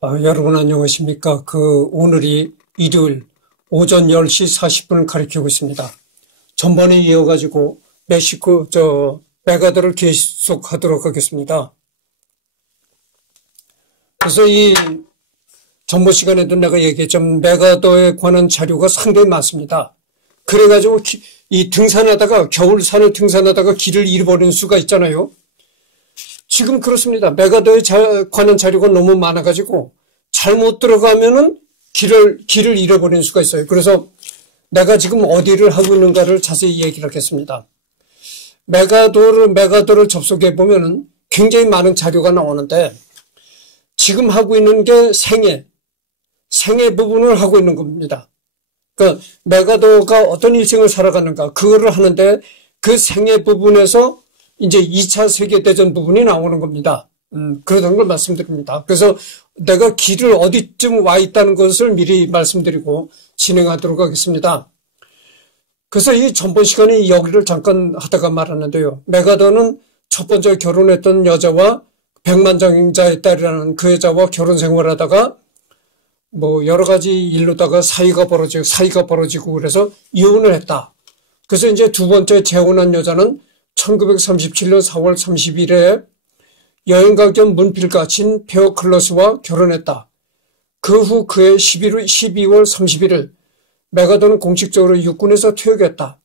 여러분 안녕하십니까. 오늘이 일요일 오전 10시 40분을 가리키고 있습니다. 전번에 이어가지고 메가더를 계속하도록 하겠습니다. 그래서 이 전번 시간에도 내가 얘기했지만 메가더에 관한 자료가 상당히 많습니다. 그래가지고 겨울산을 등산하다가 길을 잃어버리는 수가 있잖아요. 지금 그렇습니다. 메가더에 관한 자료가 너무 많아가지고 잘못 들어가면은 길을 잃어버리는 수가 있어요. 그래서 내가 지금 어디를 하고 있는가를 자세히 얘기를 하겠습니다. 메가더를 접속해 보면은 굉장히 많은 자료가 나오는데 지금 하고 있는 게 생애 부분을 하고 있는 겁니다. 그러니까 메가더가 어떤 일생을 살아가는가 그거를 하는데 그 생애 부분에서 이제 2차 세계대전 부분이 나오는 겁니다. 그런 걸 말씀드립니다. 그래서 내가 길을 어디쯤 와 있다는 것을 미리 말씀드리고 진행하도록 하겠습니다. 그래서 이 전번 시간에 여기를 잠깐 하다가 말았는데요. 메가더는 첫 번째 결혼했던 여자와 백만장자의 딸이라는 그 여자와 결혼 생활하다가 여러 가지 일로다가 사이가 벌어지고 그래서 이혼을 했다. 그래서 이제 두 번째 재혼한 여자는 1937년 4월 30일에 여행가 겸 문필가 진 페어클러스와 결혼했다. 그 후 그해 12월 31일 메가더는 공식적으로 육군에서 퇴역했다.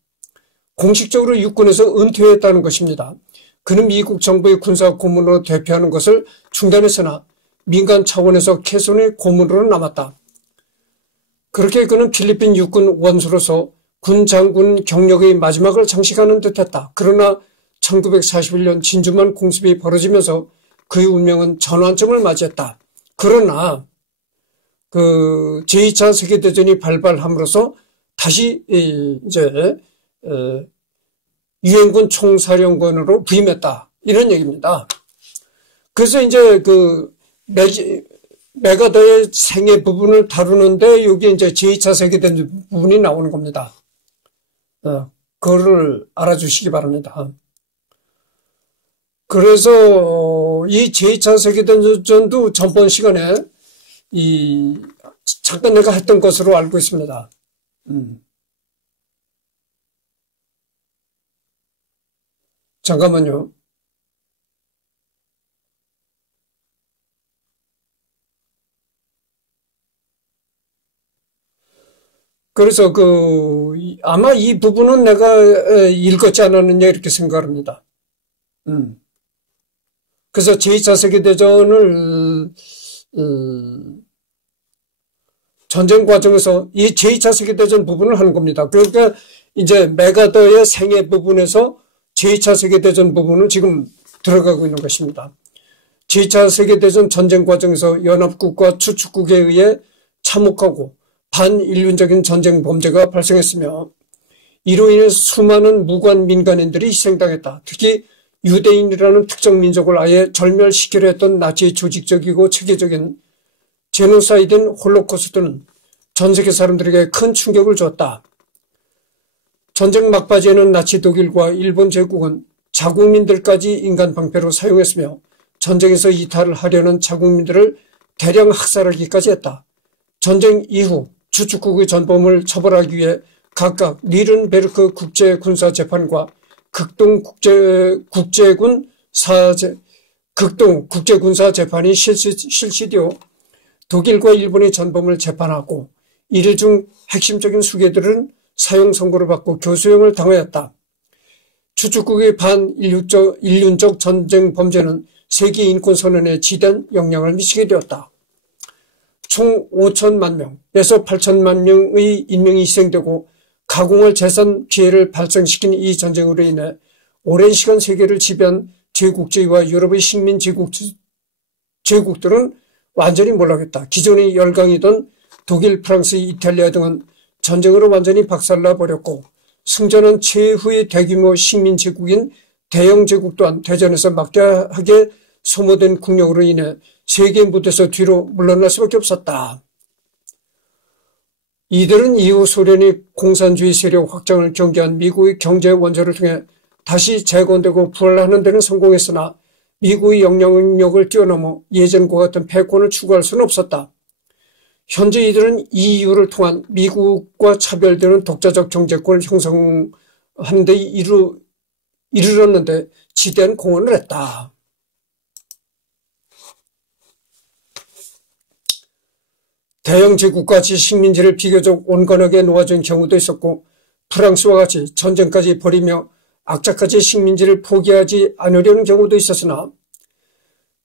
공식적으로 육군에서 은퇴했다는 것입니다. 그는 미국 정부의 군사 고문으로 대표하는 것을 중단했으나 민간 차원에서 캐손의 고문으로 남았다. 그렇게 그는 필리핀 육군 원수로서 군 장군 경력의 마지막을 장식하는 듯했다. 그러나 1941년 진주만 공습이 벌어지면서 그의 운명은 전환점을 맞이했다. 그러나 제2차 세계대전이 발발함으로써 다시 이제 유엔군 총사령관으로 부임했다. 이런 얘기입니다. 그래서 이제 메가더의 생애 부분을 다루는데 여기 이제 제2차 세계대전 부분이 나오는 겁니다. 그거를 알아주시기 바랍니다. 그래서 이 제2차 세계대전도 전번 시간에 잠깐 내가 했던 것으로 알고 있습니다. 잠깐만요. 그래서 아마 이 부분은 내가 읽었지 않았느냐 이렇게 생각합니다. 그래서 제2차 세계대전을 전쟁 과정에서 이 제2차 세계대전 부분을 하는 겁니다. 그러니까 이제 메가더의 생애 부분에서 제2차 세계대전 부분을 지금 들어가고 있는 것입니다. 제2차 세계대전 전쟁 과정에서 연합국과 추축국에 의해 참혹하고 반인륜적인 전쟁 범죄가 발생했으며 이로 인해 수많은 무관 민간인들이 희생당했다. 특히 유대인이라는 특정 민족을 아예 절멸시키려 했던 나치의 조직적이고 체계적인 제노사이드인 홀로코스트는 전 세계 사람들에게 큰 충격을 줬다. 전쟁 막바지에는 나치 독일과 일본 제국은 자국민들까지 인간 방패로 사용했으며 전쟁에서 이탈을 하려는 자국민들을 대량 학살하기까지 했다. 전쟁 이후 주축국의 전범을 처벌하기 위해 각각 니른베르크 국제군사재판과 극동 국제군사재판이 실시되어 독일과 일본의 전범을 재판하고 이를 중 핵심적인 수괴들은 사형 선고를 받고 교수형을 당하였다. 주축국의 반인륜적 전쟁 범죄는 세계 인권선언에 지대한 영향을 미치게 되었다. 총 5천만 명에서 8천만 명의 인명이 희생되고 가공할 재산 피해를 발생시킨 이 전쟁으로 인해 오랜 시간 세계를 지배한 제국주의와 유럽의 식민 제국들은 완전히 몰락했다. 기존의 열강이던 독일, 프랑스, 이탈리아 등은 전쟁으로 완전히 박살나 버렸고 승전한 최후의 대규모 식민 제국인 대영 제국 또한 대전에서 막대하게 소모된 국력으로 인해 세계 무대에서 뒤로 물러날 수밖에 없었다. 이들은 이후 소련이 공산주의 세력 확장을 경계한 미국의 경제 원조를 통해 다시 재건되고 부활하는 데는 성공했으나 미국의 영향력을 뛰어넘어 예전과 같은 패권을 추구할 수는 없었다. 현재 이들은 이 이유를 통한 미국과 차별되는 독자적 정제권을 형성하는 데 이르렀는데 지대한 공헌을 했다. 대영 제국같이 식민지를 비교적 온건하게 놓아준 경우도 있었고 프랑스와 같이 전쟁까지 벌이며 악착같이 식민지를 포기하지 않으려는 경우도 있었으나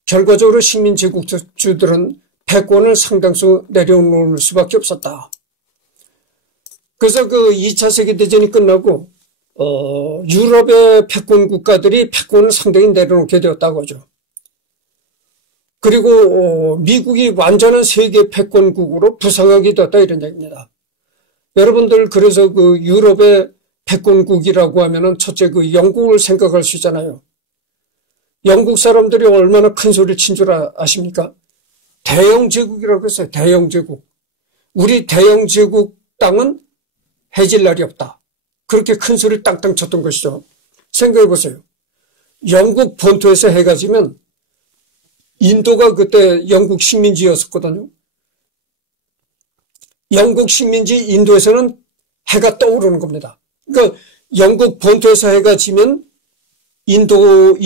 결과적으로 식민 제국주들은 패권을 상당수 내려놓을 수밖에 없었다. 그래서 그 2차 세계대전이 끝나고 유럽의 패권 국가들이 패권을 상당히 내려놓게 되었다고 하죠. 그리고 미국이 완전한 세계 패권국으로 부상하게 되었다 이런 얘기입니다. 여러분들 그래서 그 유럽의 패권국이라고 하면은 첫째 그 영국을 생각할 수 있잖아요. 영국 사람들이 얼마나 큰 소리를 친 줄 아십니까? 대영 제국이라고 했어요. 대영 제국. 우리 대영 제국 땅은 해질 날이 없다. 그렇게 큰 소리를 땅땅 쳤던 것이죠. 생각해 보세요. 영국 본토에서 해가 지면 인도가 그때 영국 식민지였었거든요. 영국 식민지 인도에서는 해가 떠오르는 겁니다. 그러니까 영국 본토에서 해가 지면 인도라는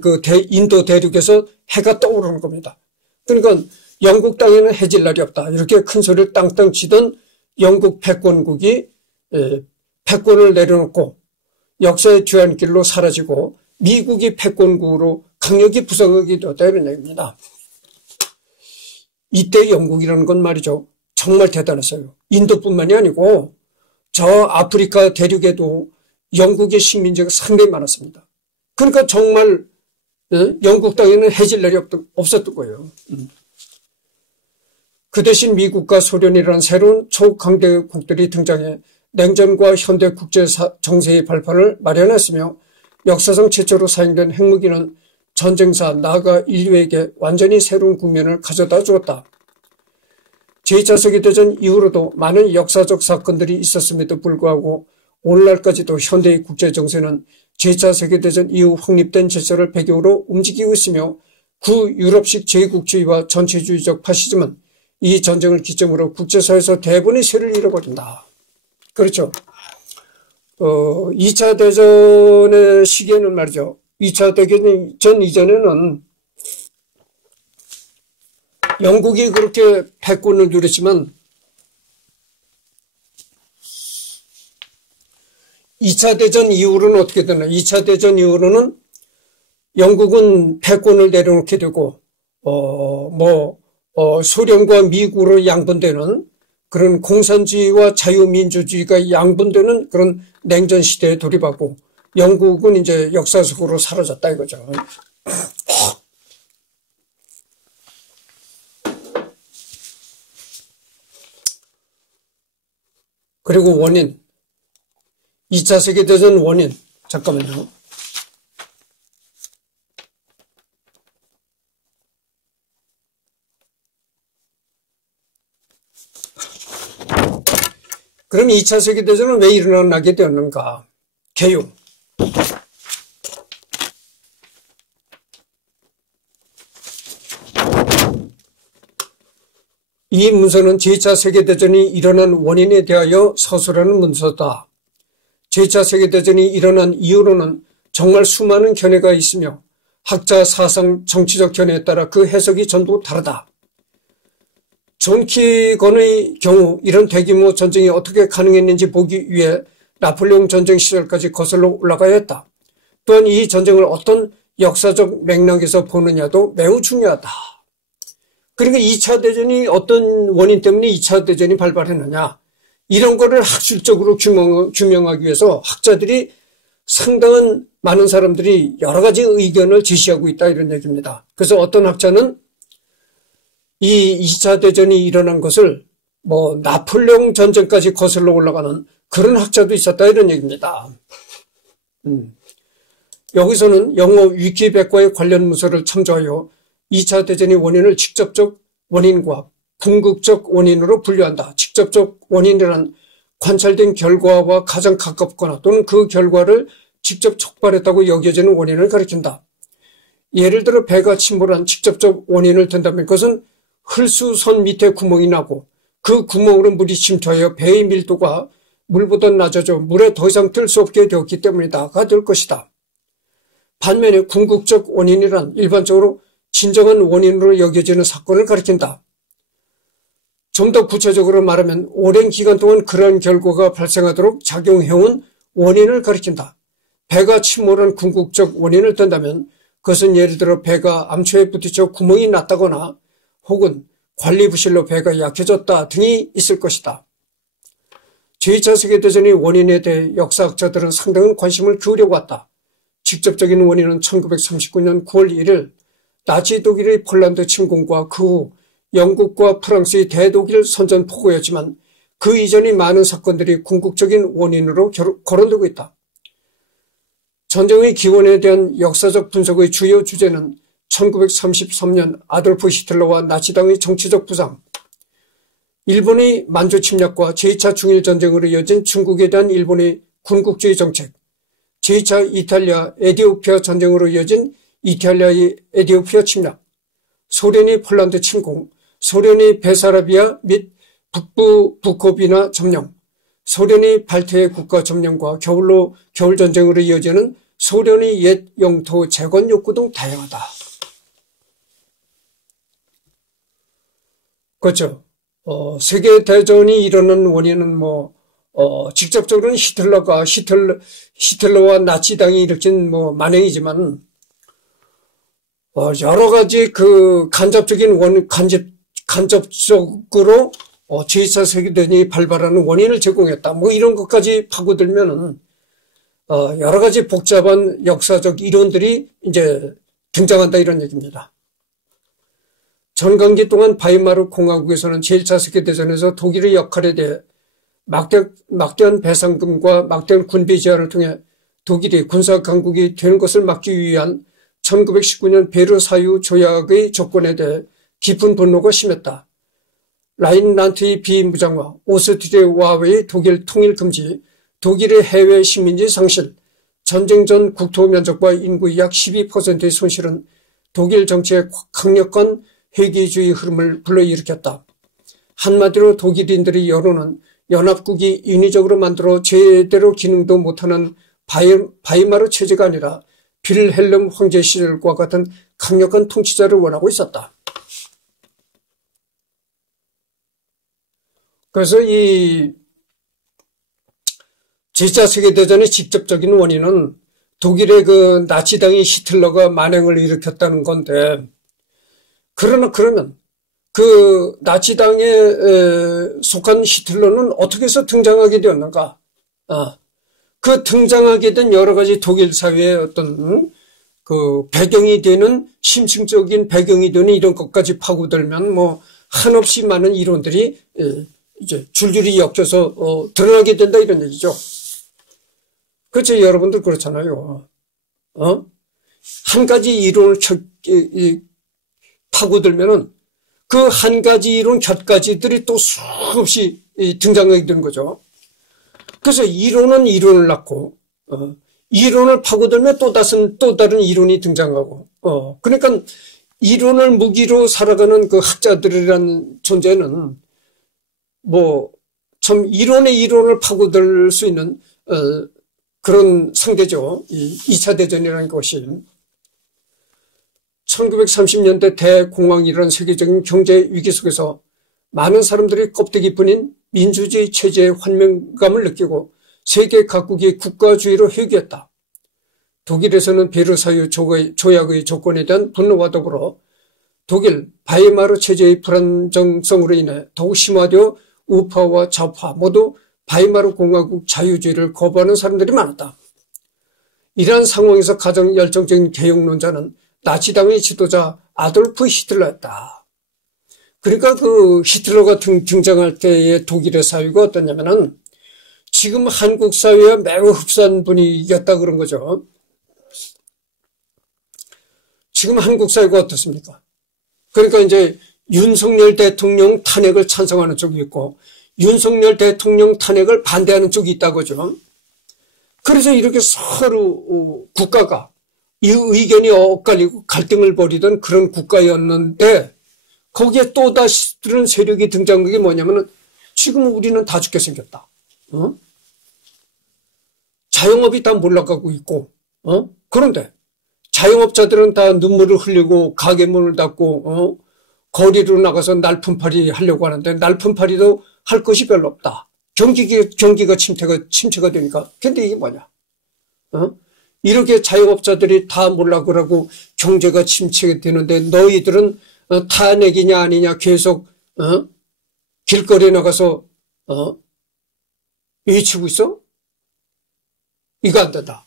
그 인도 대륙에서 해가 떠오르는 겁니다. 그러니까 영국 땅에는 해질 날이 없다. 이렇게 큰 소리를 땅땅 치던 영국 패권국이 패권을 내려놓고 역사의 뒤안길로 사라지고 미국이 패권국으로 강력히 부상하게 되었다 이런 얘기입니다. 이때 영국이라는 건 말이죠. 정말 대단했어요. 인도뿐만이 아니고 저 아프리카 대륙에도 영국의 식민지가 상당히 많았습니다. 그러니까 정말 영국 땅에는 해질 날이 없었던 거예요. 그 대신 미국과 소련이라는 새로운 초강대국들이 등장해 냉전과 현대 국제 정세의 발판을 마련했으며 역사상 최초로 사용된 핵무기는 전쟁사 나아가 인류에게 완전히 새로운 국면을 가져다 주었다. 제2차 세계대전 이후로도 많은 역사적 사건들이 있었음에도 불구하고 오늘날까지도 현대의 국제정세는 제2차 세계대전 이후 확립된 질서를 배경으로 움직이고 있으며 구유럽식 제국주의와 전체주의적 파시즘은 이 전쟁을 기점으로 국제사회에서 대부분의 세를 잃어버린다. 그렇죠. 2차 대전의 시기에는 말이죠. 2차 대전 이전에는 영국이 그렇게 패권을 누렸지만 2차 대전 이후로는 어떻게 되나? 2차 대전 이후로는 영국은 패권을 내려놓게 되고 소련과 미국으로 양분되는 그런 공산주의와 자유민주주의가 양분되는 그런 냉전 시대에 돌입하고 영국은 이제 역사 속으로 사라졌다 이거죠. 그리고 원인. 2차 세계대전 원인. 잠깐만요. 그럼 2차 세계대전은 왜 일어나게 되었는가? 개요. 이 문서는 제2차 세계대전이 일어난 원인에 대하여 서술하는 문서다. 제2차 세계대전이 일어난 이후로는 정말 수많은 견해가 있으며 학자, 사상, 정치적 견해에 따라 그 해석이 전부 다르다. 존 키건의 경우 이런 대규모 전쟁이 어떻게 가능했는지 보기 위해 나폴레옹 전쟁 시절까지 거슬러 올라가야 했다. 또한 이 전쟁을 어떤 역사적 맥락에서 보느냐도 매우 중요하다. 그러니까 2차 대전이 어떤 원인 때문에 2차 대전이 발발했느냐. 이런 거를 학술적으로 규명하기 위해서 학자들이 상당한 많은 사람들이 여러 가지 의견을 제시하고 있다 이런 얘기입니다. 그래서 어떤 학자는 이 2차 대전이 일어난 것을 나폴레옹 전쟁까지 거슬러 올라가는 그런 학자도 있었다 이런 얘기입니다. 여기서는 영어 위키백과의 관련 문서를 참조하여 2차 대전의 원인을 직접적 원인과 궁극적 원인으로 분류한다. 직접적 원인이란 관찰된 결과와 가장 가깝거나 또는 그 결과를 직접 촉발했다고 여겨지는 원인을 가리킨다. 예를 들어 배가 침몰한 직접적 원인을 든다면 그것은 흘수선 밑에 구멍이 나고 그 구멍으로 물이 침투하여 배의 밀도가 물보다 낮아져 물에 더 이상 뜰 수 없게 되었기 때문이다가 될 것이다. 반면에 궁극적 원인이란 일반적으로 진정한 원인으로 여겨지는 사건을 가리킨다. 좀 더 구체적으로 말하면 오랜 기간 동안 그러한 결과가 발생하도록 작용해온 원인을 가리킨다. 배가 침몰한 궁극적 원인을 든다면 그것은 예를 들어 배가 암초에 부딪혀 구멍이 났다거나 혹은 관리 부실로 배가 약해졌다 등이 있을 것이다. 제2차 세계대전의 원인에 대해 역사학자들은 상당한 관심을 기울여 왔다. 직접적인 원인은 1939년 9월 1일 나치 독일의 폴란드 침공과 그 후 영국과 프랑스의 대독일 선전포고였지만 그 이전의 많은 사건들이 궁극적인 원인으로 거론되고 있다. 전쟁의 기원에 대한 역사적 분석의 주요 주제는 1933년 아돌프 히틀러와 나치당의 정치적 부상, 일본의 만주 침략과 제2차 중일전쟁으로 이어진 중국에 대한 일본의 군국주의 정책, 제2차 이탈리아 에디오피아 전쟁으로 이어진 이탈리아의 에디오피아 침략, 소련의 폴란드 침공, 소련의 베사라비아 및 북부 부코비나 점령, 소련의 발트해 국가 점령과 겨울전쟁으로 이어지는 소련의 옛 영토 재건 욕구 등 다양하다. 그렇죠. 세계대전이 일어난 원인은 직접적으로는 히틀러와 나치당이 일으킨 만행이지만, 여러 가지 간접적으로 제2차 세계대전이 발발하는 원인을 제공했다. 이런 것까지 파고들면은, 여러 가지 복잡한 역사적 이론들이 이제 등장한다 이런 얘기입니다. 전강기 동안 바이마르 공화국에서는 제1차 세계대전에서 독일의 역할에 대해 막대한 배상금과 막대한 군비 제한을 통해 독일이 군사 강국이 되는 것을 막기 위한 1919년 베르사유 조약의 조건에 대해 깊은 분노가 심했다. 라인란트의 비무장화, 오스트리아와의 독일 통일 금지, 독일의 해외 식민지 상실, 전쟁 전 국토 면적과 인구의 약 12%의 손실은 독일 정치의 강력한 회귀주의 흐름을 불러일으켰다. 한마디로 독일인들의 여론은 연합국이 인위적으로 만들어 제대로 기능도 못하는 바이마르 체제가 아니라 빌헬름 황제 시절과 같은 강력한 통치자를 원하고 있었다. 그래서 이 제2차 세계대전의 직접적인 원인은 독일의 그 나치당의 히틀러가 만행을 일으켰다는 건데, 그러면 그 나치당에 속한 히틀러는 어떻게 해서 등장하게 되었는가? 그 등장하게 된 여러 가지 독일 사회의 어떤 그 배경이 되는 심층적인 배경이 되는 이런 것까지 파고들면 한없이 많은 이론들이 이제 줄줄이 엮여서 드러나게 된다 이런 얘기죠. 그렇죠. 여러분들 그렇잖아요. 한 가지 이론을 파고들면은 그 한 가지 이론 곁가지들이 또 수없이 등장하게 되는 거죠. 그래서 이론은 이론을 낳고, 이론을 파고들면 또 다른 이론이 등장하고, 그러니까 이론을 무기로 살아가는 그 학자들이라는 존재는 참 이론의 이론을 파고들 수 있는, 그런 상대죠. 이 2차 대전이라는 것이. 1930년대 대공황이라는 세계적인 경제 위기 속에서 많은 사람들이 껍데기뿐인 민주주의 체제의 환멸감을 느끼고 세계 각국이 국가주의로 회귀했다. 독일에서는 베르사유 조약의 조건에 대한 분노와 더불어 독일 바이마르 체제의 불안정성으로 인해 더욱 심화되어 우파와 좌파 모두 바이마르 공화국 자유주의를 거부하는 사람들이 많았다. 이러한 상황에서 가장 열정적인 개혁론자는 나치당의 지도자 아돌프 히틀러였다. 그러니까 그 히틀러가 등장할 때의 독일의 사회가 어떠냐면은 지금 한국 사회와 매우 흡사한 분위기였다 그런 거죠. 지금 한국 사회가 어떻습니까? 그러니까 이제 윤석열 대통령 탄핵을 찬성하는 쪽이 있고 윤석열 대통령 탄핵을 반대하는 쪽이 있다고죠. 그래서 이렇게 서로 국가가 이 의견이 엇갈리고 갈등을 벌이던 그런 국가였는데 거기에 또 다시 들은 세력이 등장한 게 뭐냐면은 지금 우리는 다 죽게 생겼다. 자영업이 다 몰락가고 있고, 그런데 자영업자들은 다 눈물을 흘리고 가게 문을 닫고, 거리로 나가서 날품팔이 하려고 하는데 날품팔이도 할 것이 별로 없다. 경기가 침체가 되니까. 근데 이게 뭐냐? 이렇게 자영업자들이 다 몰락을 하고 경제가 침체가 되는데 너희들은 탄핵이냐 아니냐 계속 길거리에 나가서 외치고 있어? 이거 안 된다.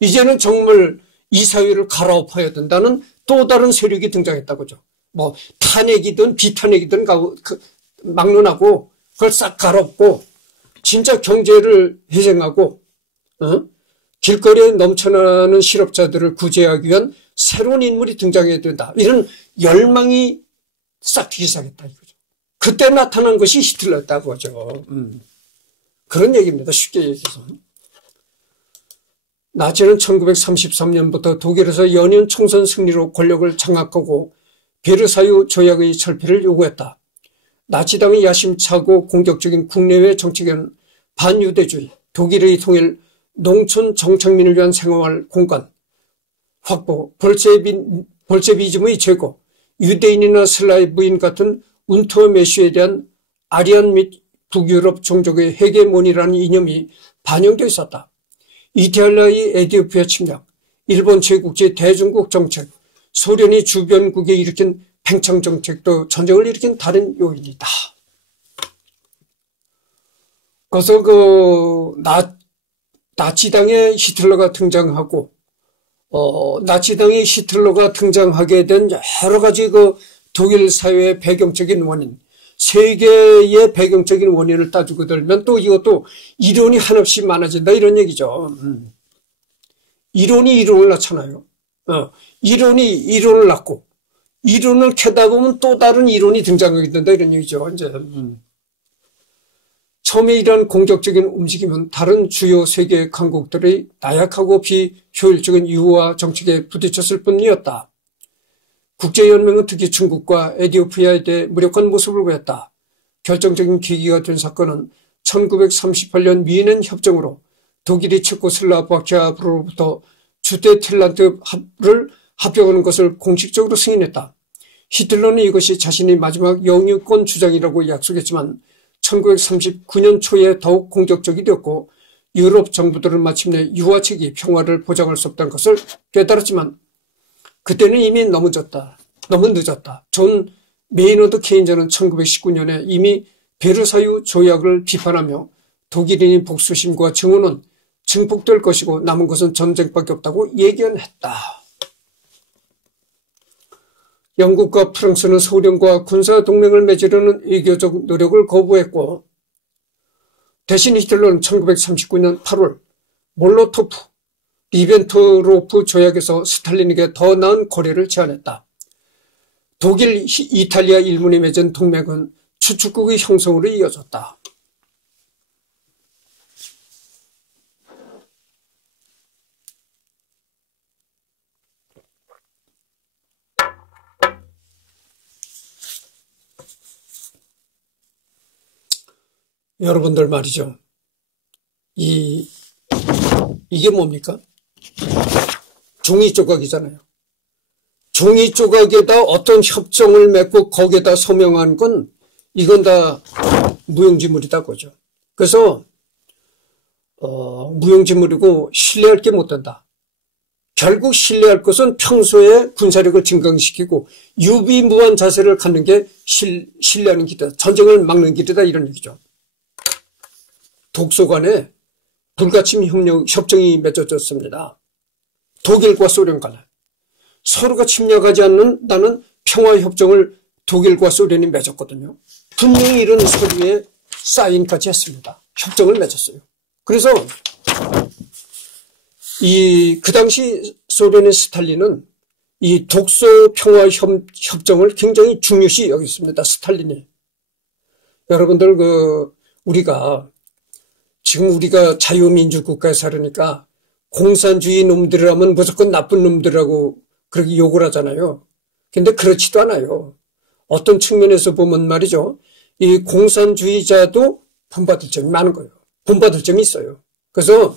이제는 정말 이 사회를 갈아엎어야 된다는 또 다른 세력이 등장했다고죠. 뭐 탄핵이든 비탄핵이든 막론하고 그걸 싹 갈아엎고 진짜 경제를 회생하고 길거리에 넘쳐나는 실업자들을 구제하기 위한 새로운 인물이 등장해야 된다. 이런 열망이 싹 트기 시작했다 이거죠. 그때 나타난 것이 히틀러였다고 하죠. 그런 얘기입니다. 쉽게 얘기해서. 나치는 1933년부터 독일에서 연이은 총선 승리로 권력을 장악하고 베르사유 조약의 철폐를 요구했다. 나치당의 야심차고 공격적인 국내외 정책은 반유대주의, 독일의 통일, 농촌 정착민을 위한 생활 공간 확보, 볼셰비즘의 제거, 유대인이나 슬라브인 같은 운터메슈에 대한 아리안 및 북유럽 종족의 헤게모니라는 이념이 반영되어 있었다. 이탈리아의 에티오피아 침략, 일본 제국주의 대중국 정책, 소련이 주변국에 일으킨 팽창 정책도 전쟁을 일으킨 다른 요인이다. 그래서 나치당의 히틀러가 등장하고 나치당의 히틀러가 등장하게 된 여러 가지 독일 사회의 배경적인 원인, 세계의 배경적인 원인을 따지고 들면 또 이것도 이론이 한없이 많아진다 이런 얘기죠. 이론이 이론을 낳잖아요. 이론이 이론을 낳고 이론을 캐다 보면 또 다른 이론이 등장하게 된다 이런 얘기죠. 이제 처음에 이런 공격적인 움직임은 다른 주요 세계 강국들의 나약하고 비효율적인 유화 정책에 부딪혔을 뿐이었다. 국제연맹은 특히 중국과 에티오피아에 대해 무력한 모습을 보였다. 결정적인 계기가 된 사건은 1938년 위엔 협정으로 독일이 체코슬라바키아로부터 주데텔란트를 합병하는 것을 공식적으로 승인했다. 히틀러는 이것이 자신의 마지막 영유권 주장이라고 약속했지만 1939년 초에 더욱 공격적이 되었고 유럽 정부들은 마침내 유화책이 평화를 보장할 수 없다는 것을 깨달았지만 그때는 이미 너무 늦었다. 존 메이너드 케인저는 1919년에 이미 베르사유 조약을 비판하며 독일인의 복수심과 증오는 증폭될 것이고 남은 것은 전쟁밖에 없다고 예견했다. 영국과 프랑스는 소련과 군사동맹을 맺으려는 외교적 노력을 거부했고 대신 히틀러는 1939년 8월 몰로토프, 리벤트로프 조약에서 스탈린에게 더 나은 거래를 제안했다. 독일, 이탈리아 일본이 맺은 동맹은 추축국의 형성으로 이어졌다. 여러분들 말이죠. 이게 뭡니까? 종이 조각이잖아요. 종이 조각에다 어떤 협정을 맺고 거기에다 서명한 건 이건 다 무용지물이다 그죠. 그래서 무용지물이고 신뢰할 게 못 된다. 결국 신뢰할 것은 평소에 군사력을 증강시키고 유비무한 자세를 갖는 게 신뢰하는 길이다. 전쟁을 막는 길이다 이런 얘기죠. 독소간에 불가침 협정이 맺어졌습니다. 독일과 소련 간에. 서로가 침략하지 않는다는 평화협정을 독일과 소련이 맺었거든요. 분명히 이런 서류에 사인까지 했습니다. 협정을 맺었어요. 그래서 그 당시 소련의 스탈린은 이 독소 평화협정을 굉장히 중요시 여겼습니다. 스탈린이. 여러분들 지금 우리가 자유민주 국가에 살으니까 공산주의 놈들이라면 무조건 나쁜 놈들이라고 그렇게 욕을 하잖아요. 근데 그렇지도 않아요. 어떤 측면에서 보면 말이죠. 이 공산주의자도 본받을 점이 많은 거예요. 본받을 점이 있어요. 그래서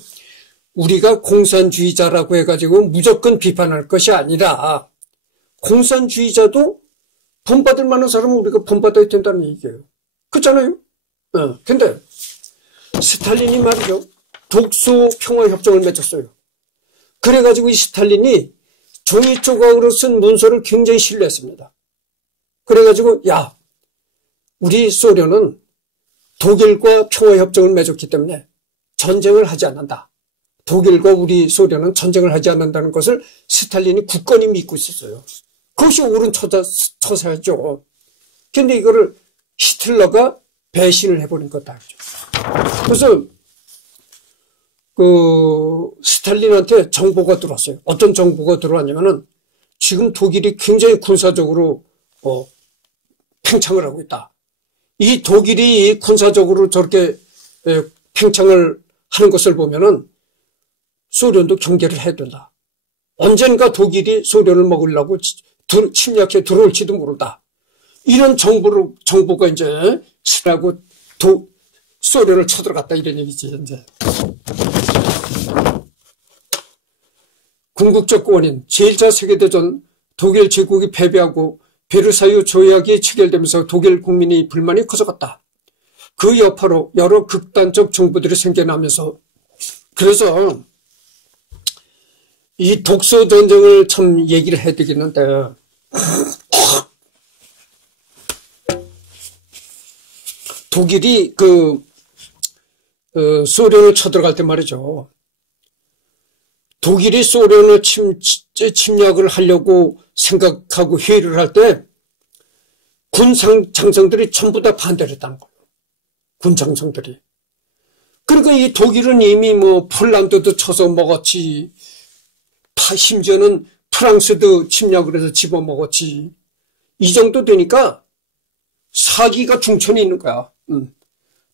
우리가 공산주의자라고 해가지고 무조건 비판할 것이 아니라 공산주의자도 본받을 만한 사람은 우리가 본받아야 된다는 얘기예요. 그렇잖아요. 근데 스탈린이 말이죠. 독소 평화협정을 맺었어요. 그래가지고 이 스탈린이 종이 조각으로 쓴 문서를 굉장히 신뢰했습니다. 그래가지고 야, 우리 소련은 독일과 평화협정을 맺었기 때문에 전쟁을 하지 않는다. 독일과 우리 소련은 전쟁을 하지 않는다는 것을 스탈린이 굳건히 믿고 있었어요. 그것이 옳은 처사였죠. 근데 이거를 히틀러가 배신을 해버린 것다. 그래서 스탈린한테 정보가 들어왔어요. 어떤 정보가 들어왔냐면은 지금 독일이 굉장히 군사적으로 팽창을 하고 있다. 이 독일이 군사적으로 저렇게 팽창을 하는 것을 보면은 소련도 경계를 해야 된다. 언젠가 독일이 소련을 먹으려고 침략해 들어올지도 모른다. 이런 정보가 이제 쓰라고 소련을 쳐들어갔다 이런 얘기지 이제. 궁극적 원인, 제1차 세계대전 독일 제국이 패배하고 베르사유 조약이 체결되면서 독일 국민의 불만이 커져갔다. 그 여파로 여러 극단적 정부들이 생겨나면서 그래서 이 독소 전쟁을 참 얘기를 해야 되겠는데 독일이 소련을 쳐들어갈 때 말이죠. 독일이 소련을 침략을 하려고 생각하고 회의를 할 때 군 장성들이 전부 다 반대를 했다는 거예요. 군 장성들이. 그러니까 이 독일은 이미 뭐 폴란드도 쳐서 먹었지, 심지어는 프랑스도 침략을 해서 집어먹었지. 이 정도 되니까 사기가 중천에 있는 거야.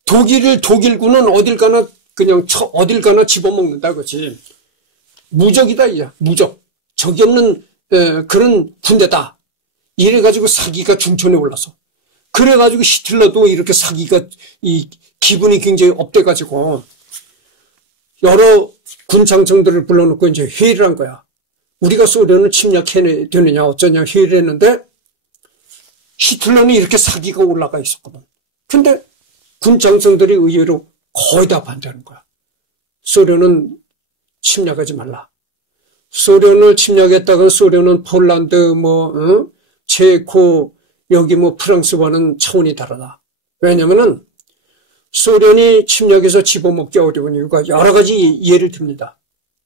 독일군은 어딜 가나 그냥 어딜 가나 집어먹는다 그렇지. 무적이다 이야. 무적. 적이 없는 그런 군대다. 이래가지고 사기가 중천에 올라서. 그래가지고 히틀러도 이렇게 사기가 기분이 굉장히 업돼가지고 여러 군 장성들을 불러놓고 이제 회의를 한 거야. 우리가 소련을 침략해야 되느냐 어쩌냐 회의를 했는데 히틀러는 이렇게 사기가 올라가 있었거든. 근데 군 장성들이 의외로 거의 다 반대하는 거야. 소련은 침략하지 말라. 소련을 침략했다가 소련은 폴란드 체코 여기 프랑스와는 차원이 다르다. 왜냐면은 소련이 침략해서 집어먹기 어려운 이유가 여러 가지 예를 듭니다.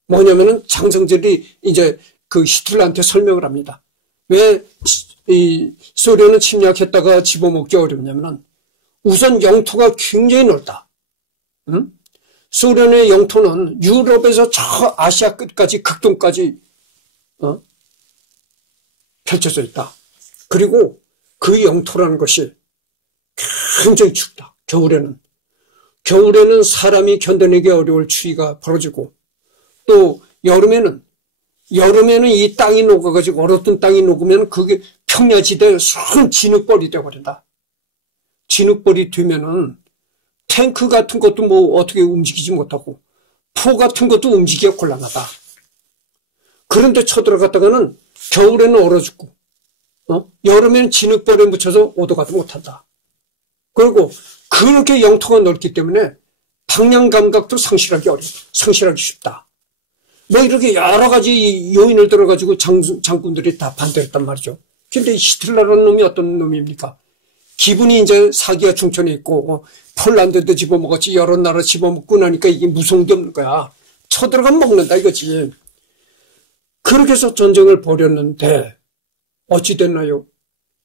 뭐냐면은 장성들이 이제 그 히틀러한테 설명을 합니다. 왜 이 소련은 침략했다가 집어먹기 어렵냐면은 우선 영토가 굉장히 넓다. 소련의 영토는 유럽에서 저 아시아 끝까지 극동까지 펼쳐져 있다. 그리고 그 영토라는 것이 굉장히 춥다. 겨울에는 사람이 견뎌내기 어려울 추위가 벌어지고 또 여름에는 이 땅이 녹아가지고 얼었던 땅이 녹으면 그게 평야지대에 순 진흙벌이 되어버린다. 진흙벌이 되면은 탱크 같은 것도 어떻게 움직이지 못하고 포 같은 것도 움직이기가 곤란하다. 그런데 쳐들어갔다가는 겨울에는 얼어 죽고 여름에는 진흙벌에 묻혀서 오도 가도 못한다. 그리고 그렇게 영토가 넓기 때문에 방향 감각도 상실하기 쉽다. 이렇게 여러 가지 요인을 들어가지고 장군들이 다 반대했단 말이죠. 근데 히틀러라는 놈이 어떤 놈입니까? 기분이 이제 사기가 중천에 있고 폴란드도 집어먹었지 여러 나라 집어먹고 나니까 이게 무서운 게 없는 거야. 쳐들어가면 먹는다 이거지. 그렇게 해서 전쟁을 벌였는데 어찌 됐나요?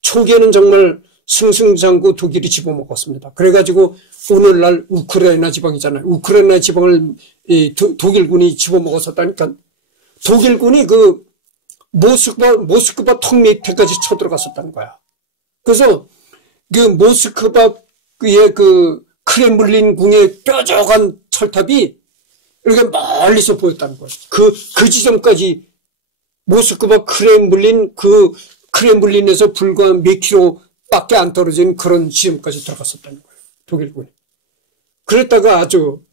초기에는 정말 승승장구 독일이 집어먹었습니다. 그래가지고 오늘날 우크라이나 지방이잖아요. 우크라이나 지방을 독일군이 집어먹었었다니까. 독일군이 그 모스크바 턱 밑에까지 쳐들어갔었다는 거야. 그래서 그 모스크바의 그 크렘블린 궁의 뾰족한 철탑이 이렇게 멀리서 보였다는 거예요. 그 지점까지 모스크바 크렘블린에서 불과 몇 킬로밖에 안 떨어진 그런 지점까지 들어갔었다는 거예요. 독일군이. 그랬다가 아주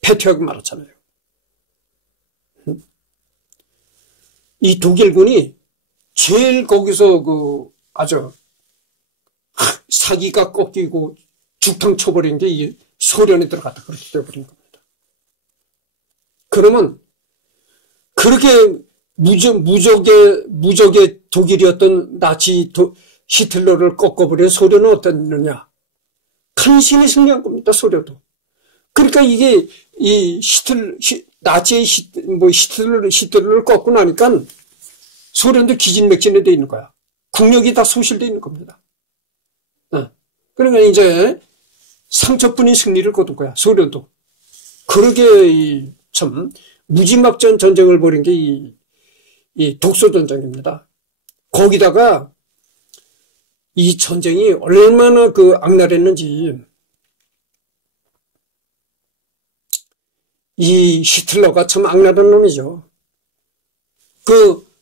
패퇴하고 말았잖아요. 이 독일군이 제일 거기서 아주 사기가 꺾이고 죽탕 쳐버린 게 이 소련에 들어갔다 그렇게 되어버린 겁니다. 그러면 그렇게 무적의 독일이었던 나치 히틀러를 꺾어버린 소련은 어땠느냐? 간신히 승리한 겁니다. 소련도. 그러니까 이게 이 나치의 히틀러를 꺾고 나니까 소련도 기진맥진에 돼 있는 거야. 국력이 다 소실돼 있는 겁니다. 그러니까 이제 상처뿐인 승리를 거둔 거야. 소련도. 그러게 참 무지막지한 전쟁을 벌인 게 이 독소전쟁입니다. 거기다가 이 전쟁이 얼마나 악랄했는지 이 히틀러가 참 악랄한 놈이죠.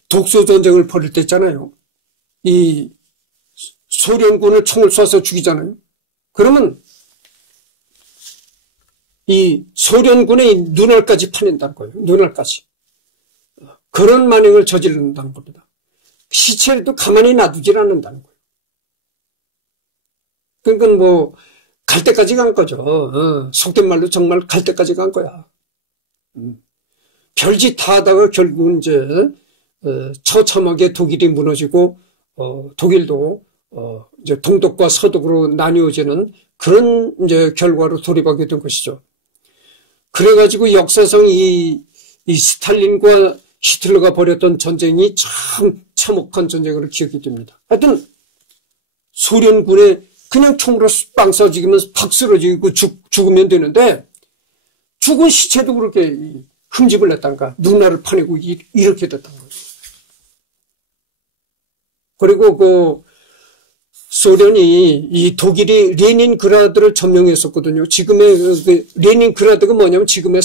독소전쟁을 벌일 때 있잖아요. 이 소련군을 총을 쏴서 죽이잖아요. 그러면 이 소련군의 눈알까지 파낸다는 거예요. 눈알까지. 그런 만행을 저지른다는 겁니다. 시체를 가만히 놔두질 않는다는 거예요. 그러니까 갈 때까지 간 거죠. 속된 말로 정말 갈 때까지 간 거야. 별짓 다 하다가 결국은 이제 처참하게 독일이 무너지고 독일도 이제 동독과 서독으로 나뉘어지는 그런 이제 결과로 돌입하게 된 것이죠. 그래가지고 역사상 이 스탈린과 히틀러가 벌였던 전쟁이 참 참혹한 전쟁으로 기억이 됩니다. 하여튼 소련군에 그냥 총으로 빵 쏴 죽이면 팍 쓰러지고 죽으면 되는데 죽은 시체도 그렇게 흠집을 냈다니까 눈알을 파내고 이렇게 됐단 거예요. 그리고 소련이 이 독일이 레닌그라드를 점령했었거든요. 지금의 레닌그라드가 뭐냐면 지금의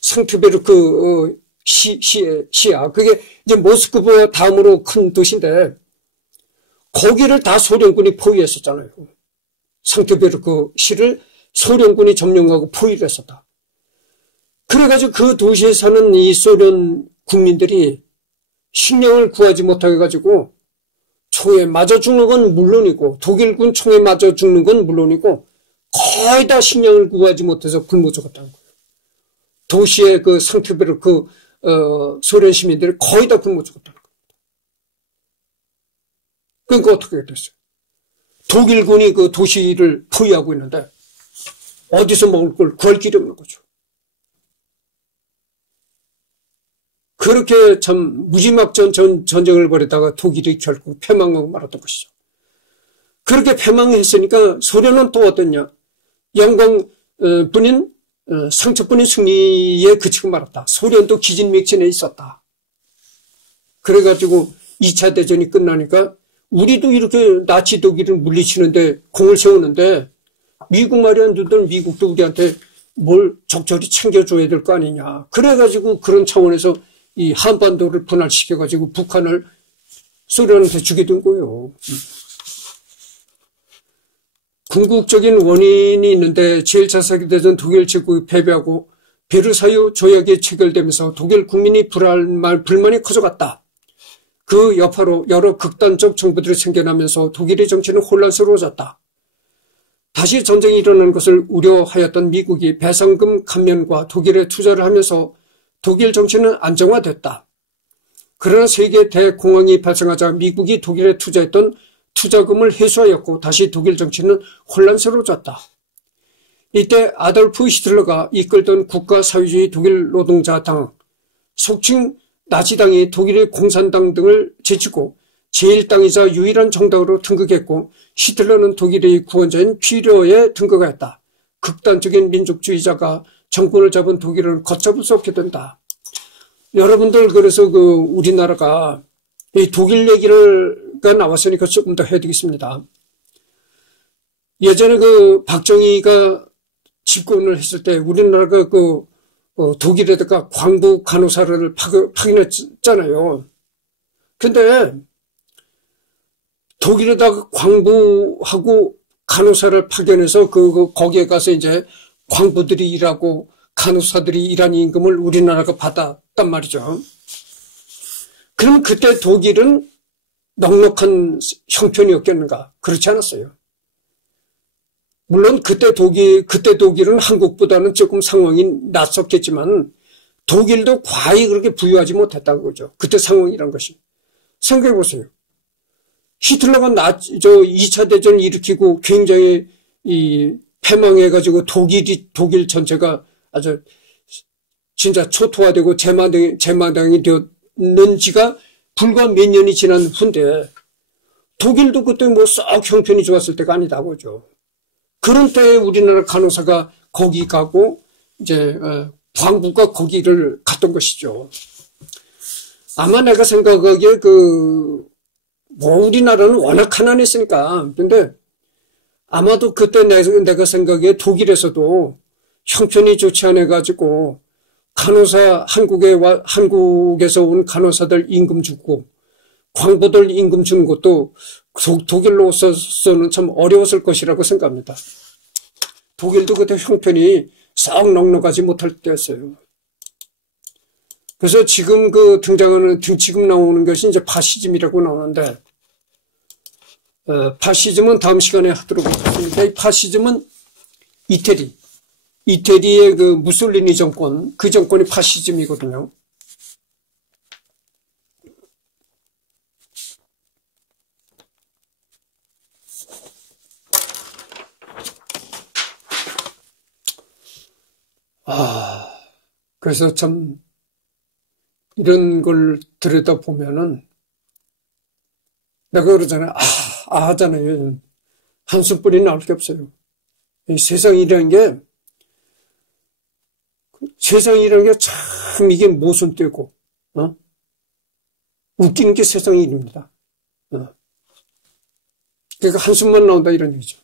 상트베르크 시야. 그게 이제 모스크바 다음으로 큰 도시인데 거기를 다 소련군이 포위했었잖아요. 상트베르크 시를 소련군이 점령하고 포위를 했었다. 그래가지고 그 도시에 사는 이 소련 국민들이 식량을 구하지 못하게 가지고 총에 맞아 죽는 건 물론이고 독일군 총에 맞아 죽는 건 물론이고 거의 다 식량을 구하지 못해서 굶어 죽었다는 거예요. 도시의 상트베르크 소련 시민들이 거의 다 굶어 죽었다는 거예요. 그러니까 어떻게 됐어요? 독일군이 그 도시를 포위하고 있는데 어디서 먹을 걸 구할 길이 없는 거죠. 그렇게 참 무지막지한 전쟁을 벌이다가 독일이 결국 패망하고 말았던 것이죠. 그렇게 패망했으니까 소련은 또 어떠냐? 영광뿐인 상처뿐인 승리에 그치고 말았다. 소련도 기진맥진에 있었다. 그래가지고 2차 대전이 끝나니까 우리도 이렇게 나치 독일을 물리치는데 공을 세우는데 미국 말이야 누들 미국도 우리한테 뭘 적절히 챙겨줘야 될 거 아니냐. 그래가지고 그런 차원에서 이 한반도를 분할시켜가지고 북한을 소련한테 주게 된 거예요. 궁극적인 원인이 있는데 제1차 세계대전 독일 제국이 패배하고 베르사유 조약이 체결되면서 독일 국민이 불만이 커져갔다. 그 여파로 여러 극단적 정부들이 생겨나면서 독일의 정치는 혼란스러워졌다. 다시 전쟁이 일어나는 것을 우려하였던 미국이 배상금 감면과 독일에 투자를 하면서 독일 정치는 안정화됐다. 그러나 세계 대공황이 발생하자 미국이 독일에 투자했던 투자금을 회수하였고 다시 독일 정치는 혼란스러워졌다. 이때 아돌프 히틀러가 이끌던 국가사회주의 독일 노동자당, 속칭 나치당이 독일의 공산당 등을 제치고 제1당이자 유일한 정당으로 등극했고 히틀러는 독일의 구원자인 퓨러에 등극하였다. 극단적인 민족주의자가 정권을 잡은 독일은 걷잡을 수 없게 된다. 여러분들 그래서 우리나라가 이 독일 얘기가 나왔으니까 조금 더 해야 되겠습니다. 예전에 박정희가 집권을 했을 때 우리나라가 독일에다가 광부 간호사를 파견했잖아요. 근데 독일에다가 광부하고 간호사를 파견해서 거기에 가서 이제 광부들이 일하고 간호사들이 일하는 임금을 우리나라가 받았단 말이죠. 그럼 그때 독일은 넉넉한 형편이었겠는가? 그렇지 않았어요. 물론 그때 독일은 한국보다는 조금 상황이 낫었겠지만 독일도 과히 그렇게 부유하지 못했다는 거죠. 그때 상황이란 것이. 생각해 보세요. 히틀러가 2차 대전을 일으키고 굉장히 패망해가지고 독일 전체가 아주 진짜 초토화되고 제마당이 되었는 지가 불과 몇 년이 지난 후인데 독일도 그때 뭐 썩 형편이 좋았을 때가 아니다 그죠. 그런 때에 우리나라 간호사가 거기 가고 이제 광부가 거기를 갔던 것이죠. 아마 내가 생각하기에 우리나라는 워낙 가난했으니까. 근데 아마도 그때 내가 생각에 독일에서도 형편이 좋지 않아가지고 간호사 한국에서 온 간호사들 임금 주고 광부들 임금 주는 것도 독일로서는 참 어려웠을 것이라고 생각합니다. 독일도 그때 형편이 썩 넉넉하지 못할 때였어요. 그래서 지금 지금 나오는 것이 이제 파시즘이라고 나오는데, 파시즘은 다음 시간에 하도록 하겠습니다. 이 파시즘은 이태리의 무솔리니 정권, 그 정권이 파시즘이거든요. 그래서 참, 이런 걸 들여다보면은, 내가 그러잖아요. 하잖아요. 한숨뿐이 나올 게 없어요. 세상이라는 게 참 이게 모순되고, 웃기는 게 세상의 일입니다. 그러니까 한숨만 나온다 이런 얘기죠.